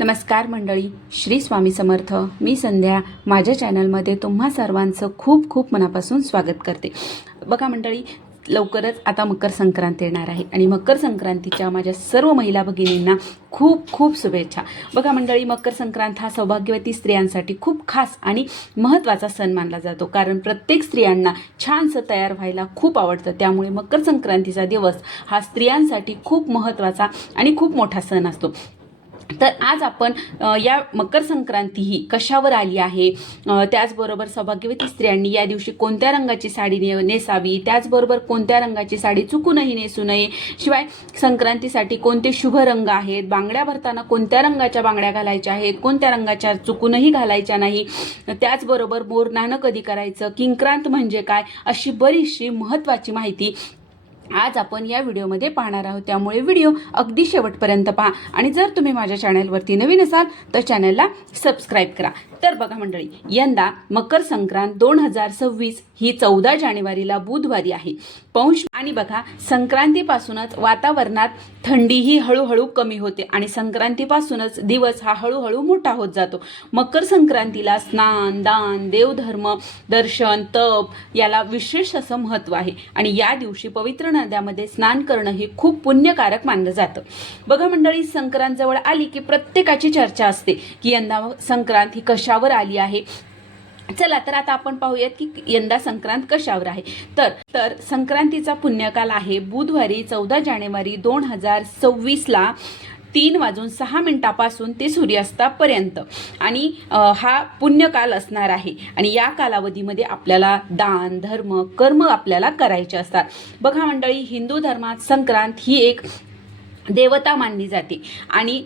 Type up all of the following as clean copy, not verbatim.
नमस्कार मंडळी, श्री स्वामी समर्थ. मी संध्या माझ्या चॅनलमध्ये तुम्हा सर्वांचं खूप खूप मनापासून स्वागत करते. बघा मंडळी, लवकरच आता मकर संक्रांत येणार आहे आणि मकर संक्रांतीच्या माझ्या सर्व महिला भगिनींना खूप खूप शुभेच्छा. बघा मंडळी, मकर संक्रांत हा सौभाग्यवती स्त्रियांसाठी खूप खास आणि महत्त्वाचा सण मानला जातो, कारण प्रत्येक स्त्रियांना छानसं तयार व्हायला खूप आवडतं. त्यामुळे मकर संक्रांतीचा दिवस हा स्त्रियांसाठी खूप महत्त्वाचा आणि खूप मोठा सण असतो. तर आज आपण या मकर संक्रांती ही कशावर आली आहे, त्याचबरोबर सौभाग्यवती स्त्रियांनी या दिवशी कोणत्या रंगाची साडी नेसावी, त्याचबरोबर कोणत्या रंगाची साडी चुकूनही नेसू नये, शिवाय संक्रांतीसाठी कोणते शुभ रंग आहेत, बांगड्या भरताना कोणत्या रंगाच्या बांगड्या घालायच्या आहेत, कोणत्या रंगाच्या चुकूनही घालायच्या नाही, त्याचबरोबर बोरनाणं कधी करायचं, किंक्रांत म्हणजे काय, अशी बरीचशी महत्त्वाची माहिती आज आपण या व्हिडिओमध्ये पाहणार आहोत. त्यामुळे व्हिडिओ अगदी शेवटपर्यंत पहा आणि जर तुम्ही माझ्या चॅनलवरती नवीन असाल तर चॅनलला सबस्क्राईब करा. तर बघा मंडळी, यंदा मकर संक्रांत 2026 ही 14 जानेवारीला बुधवारी आहे, पौष. आणि बघा, संक्रांतीपासूनच वातावरणात थंडीही हळूहळू कमी होते आणि संक्रांतीपासूनच दिवस हा हळूहळू मोठा होत जातो. मकर संक्रांतीला स्नान, दान, देवधर्म, दर्शन, तप याला विशेष असं महत्त्व आहे आणि या दिवशी पवित्र नद्यामध्ये स्नान करणं हे खूप पुण्यकारक मानलं जातं. बघा मंडळी, संक्रांत जवळ आली की प्रत्येकाची चर्चा असते की यंदा संक्रांत ही कशावर आली आहे. चला तर आता आपण पाहूयात की यंदा संक्रांत कशावर आहे. तर संक्रांतीचा पुण्यकाल आहे बुधवारी 14 जानेवारी 2026ला 3:06 ते सूर्यास्तापर्यंत आणि हा पुण्यकाल असणार आहे आणि या कालावधीमध्ये आपल्याला दान, धर्म, कर्म आपल्याला करायचे असतात. बघा मंडळी, हिंदू धर्मात संक्रांत ही एक देवता मानली जाते आणि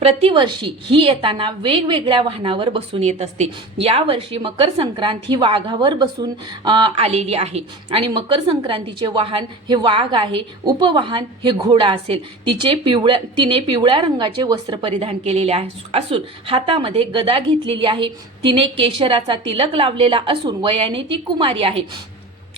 प्रतिवर्षी ही येताना वेगवेगळ्या वाहनावर बसून येत असते. यावर्षी मकर संक्रांत ही वाघावर बसून आलेली आहे आणि मकर संक्रांतीचे वाहन हे वाघ आहे, उपवाहन हे घोडा असेल. तिने पिवळ्या रंगाचे वस्त्र परिधान केलेले असून हातामध्ये गदा घेतलेली आहे. तिने केशराचा तिलक लावलेला असून वयाने ती कुमारी आहे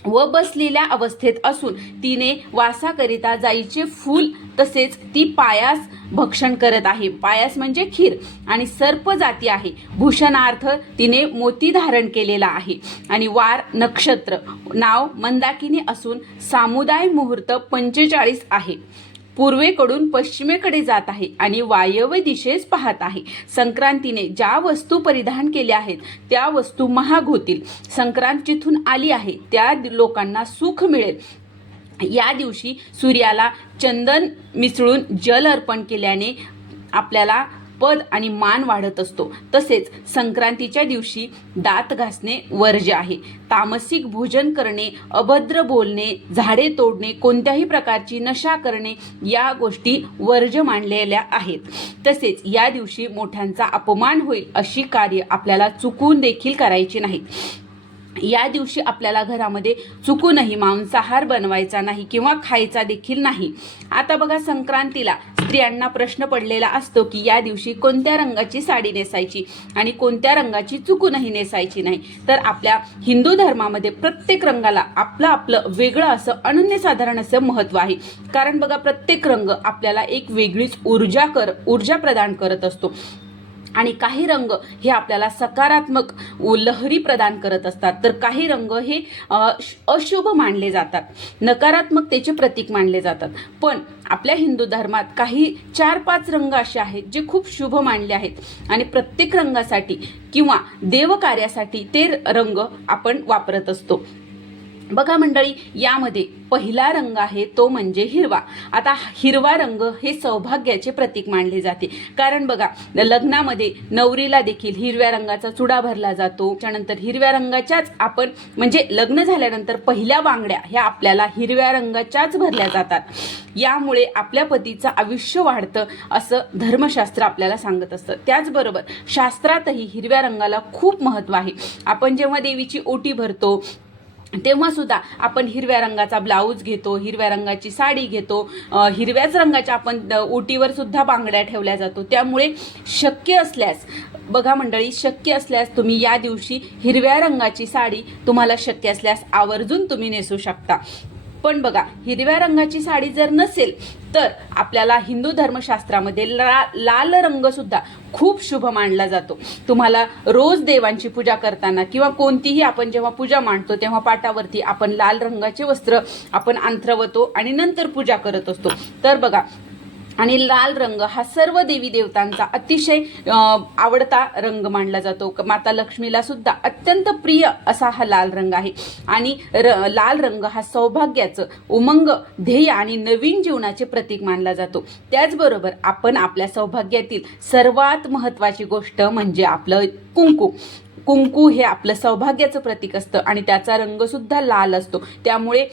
व बसलेल्या अवस्थेत असून तिने वासाकरिता जाईचे फूल तसेच ती पायास भक्षण करत आहे. पायास म्हणजे खीर आणि सर्प जाती आहे. भूषणार्थ तिने मोती धारण केलेला आहे आणि वार नक्षत्र नाव मंदाकिनी असून सामुदाय मुहूर्त 45 आहे. पूर्वेकडून पश्चिमेकडे जात आहे आणि वायव्य दिशेस पाहत आहे. संक्रांतीने ज्या वस्तू परिधान केल्या आहेत त्या वस्तू महाग होतील. संक्रांत जिथून आली आहे त्या लोकांना सुख मिळेल. या दिवशी सूर्याला चंदन मिसळून जल अर्पण केल्याने आपल्याला पद आणि मान वाढत असतो. तसेच संक्रांतीच्या दिवशी दात घासणे वर्ज्य आहे. तामसिक भोजन करणे, अभद्र बोलणे, झाडे तोडणे, कोणत्याही प्रकारची नशा करणे या गोष्टी वर्ज्य मानलेल्या आहेत. तसेच या दिवशी मोठ्यांचा अपमान होईल अशी कार्य आपल्याला चुकून देखील करायची नाहीत. या दिवशी आपल्याला घरामध्ये चुकूनही मांसाहार बनवायचा नाही किंवा खायचा देखील नाही. आता बघा, संक्रांतीला स्त्रियांना प्रश्न पडलेला असतो की या दिवशी कोणत्या रंगाची साडी नेसायची आणि कोणत्या रंगाची चुकूनही नेसायची नाही. तर आपल्या हिंदू धर्मामध्ये प्रत्येक रंगाला आपलं वेगळं असं अनन्यसाधारण असं महत्त्व आहे. कारण बघा, प्रत्येक रंग आपल्याला एक वेगळीच ऊर्जा प्रदान करत असतो आणि काही रंग हे आपल्याला सकारात्मक लहरी प्रदान करत असतात, तर काही रंग हे अशुभ मानले जातात, नकारात्मकतेचे प्रतीक मानले जातात. पण आपल्या हिंदू धर्मात काही 4-5 रंग असे आहेत जे खूप शुभ मानले आहेत आणि प्रत्येक रंगासाठी किंवा देवकार्यासाठी ते रंग आपण वापरत असतो. बघा मंडळी, यामध्ये पहिला रंग आहे तो म्हणजे हिरवा. आता हिरवा रंग हे सौभाग्याचे प्रतीक मानले जाते. कारण बघा, लग्नामध्ये नवरीला देखील हिरव्या रंगाचा चुडा भरला जातो. त्यानंतर हिरव्या रंगाच्याच आपण म्हणजे लग्न झाल्यानंतर पहिल्या बांगड्या ह्या आपल्याला हिरव्या रंगाच्याच भरल्या जातात. यामुळे आपल्या पतीचं आयुष्य वाढतं असं धर्मशास्त्र आपल्याला सांगत असतं. त्याचबरोबर शास्त्रातही हिरव्या रंगाला खूप महत्त्व आहे. आपण जेव्हा देवीची ओटी भरतो तेव्हा सुद्धा आपण हिरव्या रंगाचा ब्लाऊज घेतो, हिरव्या रंगाची साडी घेतो, हिरव्याच रंगाच्या आपण ओटीवर सुद्धा बांगड्या ठेवल्या जातो. त्यामुळे शक्य असल्यास बघा मंडळी, शक्य असल्यास तुम्ही या दिवशी हिरव्या रंगाची साडी तुम्हाला शक्य असल्यास आवर्जून तुम्ही नेसू शकता. पण बघा, हिरव्या रंगाची साडी जर नसेल तर आपल्याला हिंदू धर्मशास्त्रामध्ये लाल रंग सुद्धा खूप शुभ मानला जातो. तुम्हाला रोज देवांची पूजा करताना किंवा कोणतीही आपण जेव्हा पूजा मांडतो तेव्हा पाटावरती आपण लाल रंगाचे वस्त्र आपण अंथरवतो आणि नंतर पूजा करत असतो. तर बघा, आणि लाल रंग हा सर्व देवी देवतांचा अतिशय आवडता रंग मानला जातो. माता लक्ष्मीला सुद्धा अत्यंत प्रिय असा हा लाल रंग आहे. आणि लाल रंग हा सौभाग्याचं, उमंग, ध्येय आणि नवीन जीवनाचे प्रतीक मानला जातो. त्याचबरोबर आपण आपल्या सौभाग्यातील सर्वात महत्त्वाची गोष्ट म्हणजे आपलं कुंकू. कुंकू हे आपलं सौभाग्याचं प्रतीक असतं आणि त्याचा रंग सुद्धा लाल असतो. त्यामुळे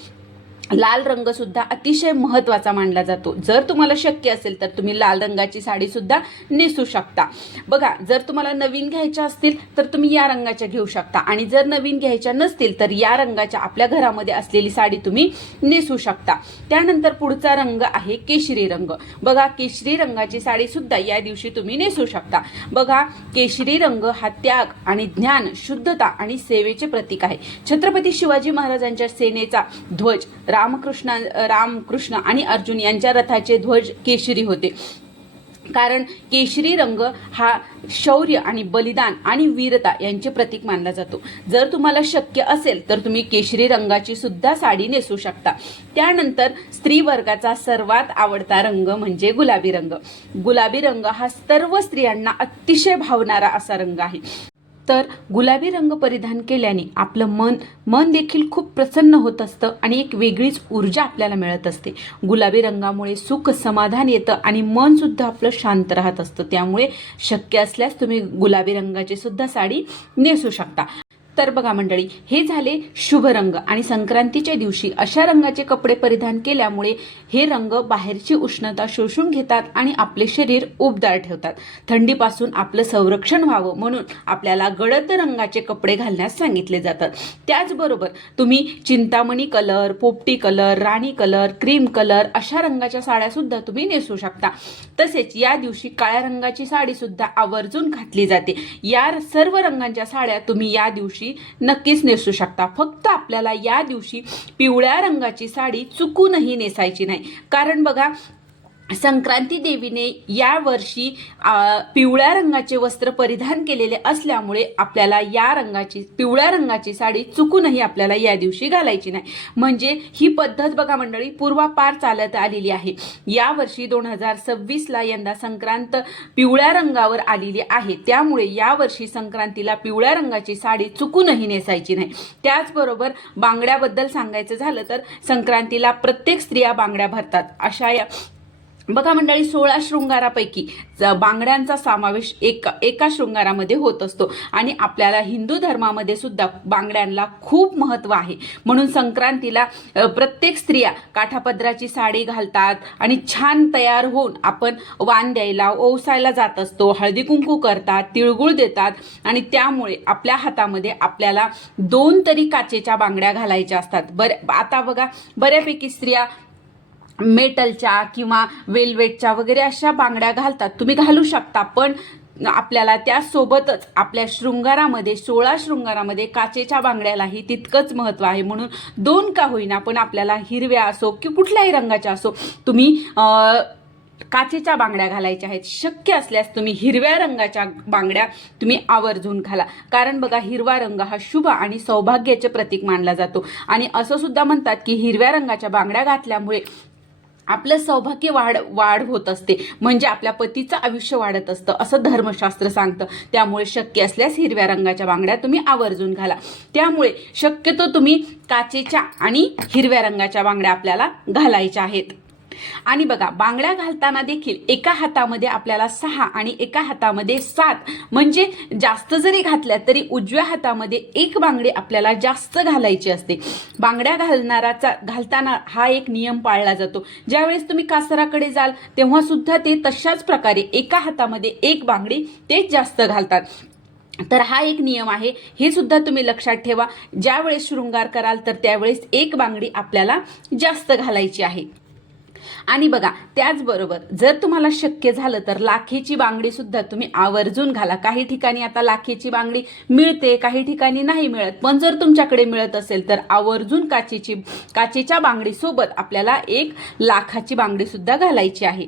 लाल रंग सुद्धा अतिशय महत्त्वाचा मानला जातो. जर तुम्हाला शक्य असेल तर तुम्ही लाल रंगाची साडी सुद्धा नेसू शकता. बघा, जर तुम्हाला नवीन घ्यायच्या असतील तर तुम्ही या रंगाच्या घेऊ शकता आणि जर नवीन घ्यायच्या नसतील तर या रंगाच्या आपल्या घरामध्ये असलेली साडी तुम्ही नेसू शकता. त्यानंतर पुढचा रंग आहे केशरी रंग. बघा, केशरी रंगाची साडी सुद्धा या दिवशी तुम्ही नेसू शकता. बघा, केशरी रंग हा त्याग आणि ज्ञान, शुद्धता आणि सेवेचे प्रतीक आहे. छत्रपती शिवाजी महाराजांच्या सेनेचा ध्वज रामकृष्ण आणि अर्जुन यांच्या रथाचे ध्वज केशरी होते. कारण केशरी रंग हा शौर्य आणि बलिदान आणि वीरता यांचे प्रतीक मानला जातो. जर तुम्हाला शक्य असेल तर तुम्ही केशरी रंगाची सुद्धा साडी नेसू शकता. त्यानंतर स्त्री वर्गाचा सर्वात आवडता रंग म्हणजे गुलाबी रंग. गुलाबी रंग हा सर्व स्त्रियांना अतिशय भावणारा असा रंग आहे. तर गुलाबी रंग परिधान केल्याने आपलं मन देखील खूप प्रसन्न होत असतं आणि एक वेगळीच ऊर्जा आपल्याला मिळत असते. गुलाबी रंगामुळे सुख, समाधान येतं आणि मन सुद्धा आपलं शांत राहत असतं. त्यामुळे शक्य असल्यास तुम्ही गुलाबी रंगाची सुद्धा साडी नेसू शकता. तर बघा मंडळी, हे झाले शुभ रंग आणि संक्रांतीच्या दिवशी अशा रंगाचे कपडे परिधान केल्यामुळे हे रंग बाहेरची उष्णता शोषून घेतात आणि आपले शरीर उबदार ठेवतात. थंडीपासून आपलं संरक्षण व्हावं म्हणून आपल्याला गडद रंगाचे कपडे घालण्यास सांगितले जातात. त्याचबरोबर तुम्ही चिंतामणी कलर, पोपटी कलर, राणी कलर, क्रीम कलर अशा रंगाच्या साड्या सुद्धा तुम्ही नेसू शकता. तसेच या दिवशी काळ्या रंगाची साडी सुद्धा आवर्जून घातली जाते. या सर्व रंगांच्या साड्या तुम्ही या दिवशी नक्कीच नेसू शकता. फक्त आपल्याला या दिवशी पिवळ्या रंगाची साडी चुकूनही नेसायची नाही. कारण बघा, संक्रांती देवीने या वर्षी पिवळ्या रंगाचे वस्त्र परिधान केलेले असल्यामुळे आपल्याला पिवळ्या रंगाची साडी चुकूनही आपल्याला या दिवशी घालायची नाही. म्हणजे ही पद्धत बघा मंडळी पूर्वापार चालत आलेली आहे. या वर्षी 2026ला यंदा संक्रांत पिवळ्या रंगावर आलेली आहे. त्यामुळे या वर्षी संक्रांतीला पिवळ्या रंगाची साडी चुकूनही नेसायची नाही. त्याचबरोबर बांगड्याबद्दल सांगायचं झालं तर संक्रांतीला प्रत्येक स्त्रिया बांगड्या भरतात. अशा बघा मंडळी, 16 शृंगारापैकी बांगड्यांचा समावेश एका शृंगारामध्ये होत असतो आणि आपल्याला हिंदू धर्मामध्ये सुद्धा बांगड्यांना खूप महत्त्व आहे. म्हणून संक्रांतीला प्रत्येक स्त्रिया काठापदराची साडी घालतात आणि छान तयार होऊन आपण वाण द्यायला, ओवसायला जात असतो. हळदी कुंकू करतात, तिळगुळ देतात आणि त्यामुळे आपल्या हातामध्ये आपल्याला 2 तरी काचेच्या बांगड्या घालायच्या असतात. आता बघा, बऱ्यापैकी स्त्रिया मेटलच्या किंवा वेल्वेटच्या वगैरे अशा बांगड्या घालतात. तुम्ही घालू शकता, पण आपल्याला त्यासोबतच आपल्या शृंगारामध्ये 16 शृंगारामध्ये काचेच्या बांगड्यालाही तितकंच महत्त्व आहे. म्हणून 2 का होईना पण आपल्याला हिरव्या असो की कुठल्याही रंगाच्या असो तुम्ही काचेच्या बांगड्या घालायच्या आहेत. शक्य असल्यास तुम्ही हिरव्या रंगाच्या बांगड्या तुम्ही आवर्जून घाला. कारण बघा, हिरवा रंग हा शुभ आणि सौभाग्याचे प्रतीक मानला जातो आणि असं सुद्धा म्हणतात की हिरव्या रंगाच्या बांगड्या घातल्यामुळे आपलं सौभाग्य वाढ होत असते. म्हणजे आपल्या पतीचं आयुष्य वाढत असतं असं धर्मशास्त्र सांगतं. त्यामुळे शक्य असल्यास हिरव्या रंगाच्या बांगड्या तुम्ही आवर्जून घाला. त्यामुळे शक्यतो तुम्ही काचेच्या आणि हिरव्या रंगाच्या बांगड्या आपल्याला घालायच्या आहेत. आणि बघा, बांगड्या घालताना देखील एका हातामध्ये आपल्याला 6 आणि एका हातामध्ये 7 म्हणजे जास्त जरी घातल्या तरी उजव्या हातामध्ये 1 बांगडी आपल्याला जास्त घालायची असते. बांगड्या घालताना हा एक नियम पाळला जातो. ज्यावेळेस तुम्ही कासराकडे जाल तेव्हा सुद्धा ते तशाच प्रकारे एका हातामध्ये 1 बांगडी तेच जास्त घालतात. तर हा एक नियम आहे, हे सुद्धा तुम्ही लक्षात ठेवा. ज्यावेळेस शृंगार कराल तर त्यावेळेस 1 बांगडी आपल्याला जास्त घालायची आहे. आणि बघा त्याचबरोबर जर तुम्हाला शक्य झालं तर लाखेची बांगडी सुद्धा तुम्ही आवर्जून घाला. काही ठिकाणी आता लाखेची बांगडी मिळते, काही ठिकाणी नाही मिळत, पण जर तुमच्याकडे मिळत असेल तर आवर्जून काचेच्या बांगडी सोबत आपल्याला एक लाखाची बांगडी सुद्धा घालायची आहे.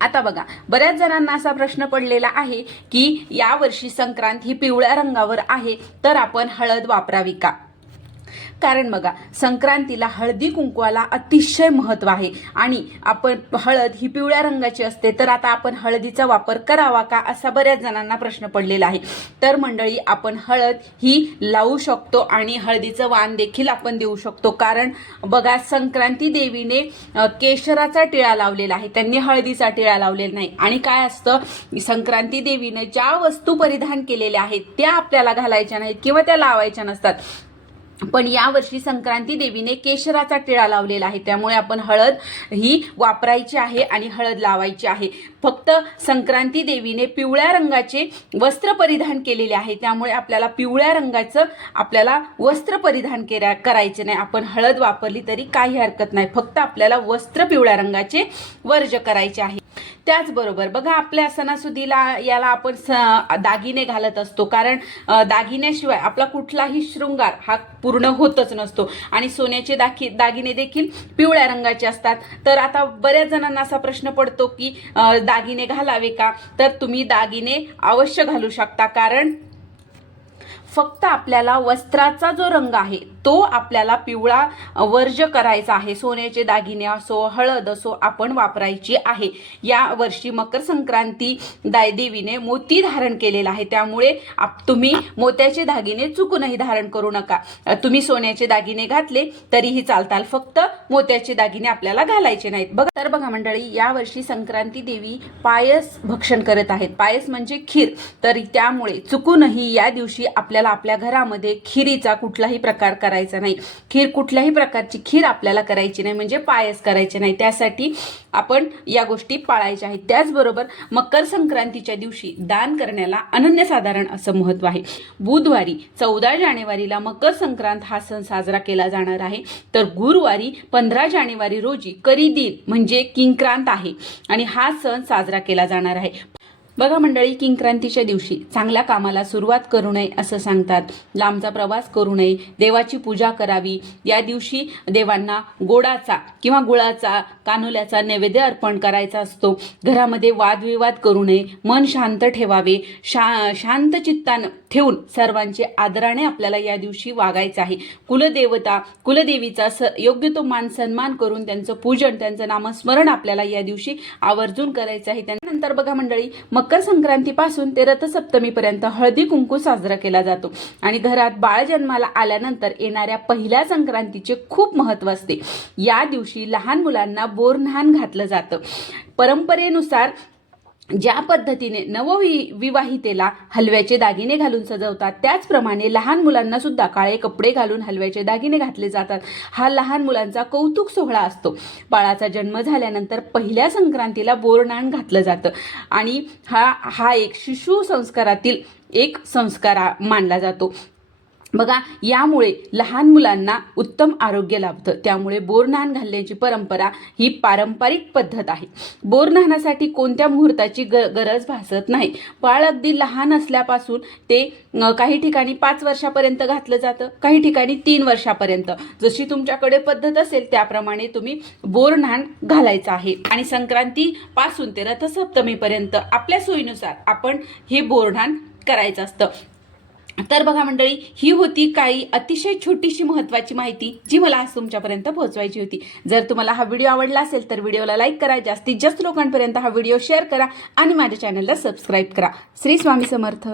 आता बघा बऱ्याच जणांना असा प्रश्न पडलेला आहे की यावर्षी संक्रांत ही पिवळ्या रंगावर आहे तर आपण हळद वापरावी का? कारण बघा संक्रांतीला हळदी कुंकवाला अतिशय महत्त्व आहे आणि आपण हळद ही पिवळ्या रंगाची असते तर आता आपण हळदीचा वापर करावा का असा बऱ्याच जणांना प्रश्न पडलेला आहे. तर मंडळी आपण हळद ही लावू शकतो आणि हळदीचं वाण देखील आपण देऊ शकतो. कारण बघा संक्रांती देवीने केशराचा टिळा लावलेला आहे, त्यांनी हळदीचा टिळा लावलेला नाही. आणि काय असतं संक्रांती देवीने ज्या वस्तू परिधान केलेल्या आहेत त्या आपल्याला घालायच्या नाहीत किंवा त्या लावायच्या नसतात, पण यावर्षी संक्रांती देवीने केशराचा टिळा लावलेला आहे त्यामुळे आपण हळद ही वापरायची आहे आणि हळद लावायची आहे. फक्त संक्रांती देवीने पिवळ्या रंगाचे वस्त्र परिधान केलेले आहे त्यामुळे आपल्याला पिवळ्या रंगाचं वस्त्र परिधान करायचे नाही. आपण हळद वापरली तरी काही हरकत नाही, फक्त आपल्याला वस्त्र पिवळ्या रंगाचे वर्ज करायचे आहे. त्याचबरोबर बघा आपल्या सणासुदीला याला आपण दागिने घालत असतो, कारण दागिन्याशिवाय आपला कुठलाही शृंगार हा पूर्ण होतच नसतो. आणि सोन्याचे दागिने देखील पिवळ्या रंगाचे असतात. तर आता बऱ्याच जणांना असा प्रश्न पडतो की दागिने घालावे का? तर तुम्ही दागिने अवश्य घालू शकता, कारण फक्त आपल्याला वस्त्राचा जो रंग आहे तो आपल्याला पिवळा वर्ज करायचा आहे. सोन्याचे दागिने असो हळद असो आपण वापरायची आहे. या वर्षी मकर संक्रांती देवीने मोती धारण केलेला आहे त्यामुळे तुम्ही मोत्याचे दागिने चुकूनही धारण करू नका. तुम्ही सोन्याचे दागिने घातले तरीही चालतात, फक्त मोत्याचे दागिने आपल्याला घालायचे नाहीत. बघा तर बघा मंडळी यावर्षी संक्रांती देवी पायस भक्षण करत आहेत. पायस म्हणजे खीर, तर त्यामुळे चुकूनही या दिवशी आपल्या घरामध्ये खिरीचा कुठलाही प्रकार करायचा नाही. कुठल्याही प्रकारची खीर आपल्याला करायची नाही, म्हणजे पायस करायचे नाही. त्यासाठी आपण या गोष्टी पाळायच्या आहेत. त्याचबरोबर मकर संक्रांतीच्या दिवशी दान करण्याला अनन्यसाधारण असं महत्त्व आहे. बुधवारी 14 जानेवारीला मकर संक्रांत हा सण साजरा केला जाणार आहे, तर गुरुवारी 15 जानेवारी रोजी करी दिन म्हणजे किंक्रांत आहे आणि हा सण साजरा केला जाणार आहे. बघा मंडळी किंक्रांतीच्या दिवशी चांगल्या कामाला सुरुवात करू नये असं सांगतात. लांबचा प्रवास करू नये, देवाची पूजा करावी. या दिवशी देवांना गोडाचा किंवा गुळाचा कानुल्याचा नैवेद्य अर्पण करायचा असतो. घरामध्ये वादविवाद करू नये, मन शांत ठेवावे. शांत चित्तानं ठेवून सर्वांचे आदराने आपल्याला या दिवशी वागायचं आहे. कुलदेवीचा योग्य तो मान सन्मान करून त्यांचं पूजन त्यांचं नामस्मरण आपल्याला या दिवशी आवर्जून करायचं आहे. त्यानंतर बघा मंडळी मकर संक्रांतीपासून ते रथसप्तमीपर्यंत हळदी कुंकू साजरा केला जातो आणि घरात बाळ जन्माला आल्यानंतर येणाऱ्या पहिल्या संक्रांतीचे खूप महत्त्व असते. या दिवशी लहान मुलांना बोरन्हाण घातलं जातं. परंपरेनुसार ज्या पद्धतीने नवविवाहितेला हलव्याचे दागिने घालून सजवतात त्याचप्रमाणे लहान मुलांना सुद्धा काळे कपडे घालून हलव्याचे दागिने घातले जातात. हा लहान मुलांचा कौतुक सोहळा असतो. बाळाचा जन्म झाल्यानंतर पहिल्या संक्रांतीला बोरन्हाण घातलं जातं आणि हा एक शिशु संस्कारातील एक संस्कार मानला जातो. बघा यामुळे लहान मुलांना उत्तम आरोग्य लाभतं. त्यामुळे बोरन्हाण घालण्याची परंपरा ही पारंपरिक पद्धत आहे. बोरन्हाणासाठी कोणत्या मुहूर्ताची गरज भासत नाही. बाळ अगदी लहान असल्यापासून ते काही ठिकाणी 5 वर्षापर्यंत घातलं जातं, काही ठिकाणी 3 वर्षापर्यंत. जशी तुमच्याकडे पद्धत असेल त्याप्रमाणे तुम्ही बोरन्हाण घालायचं आहे आणि संक्रांतीपासून ते रथसप्तमीपर्यंत आपल्या सोयीनुसार आपण हे बोरन्हाण करायचं असतं. तर बघा मंडळी ही होती काही अतिशय छोटीशी महत्त्वाची माहिती जी मला आज तुमच्यापर्यंत पोहोचवायची होती. जर तुम्हाला हा व्हिडिओ आवडला असेल तर व्हिडिओला लाईक करा, जास्तीत जास्त लोकांपर्यंत हा व्हिडिओ शेअर करा आणि माझ्या चॅनलला सबस्क्राईब करा. श्री स्वामी समर्थ.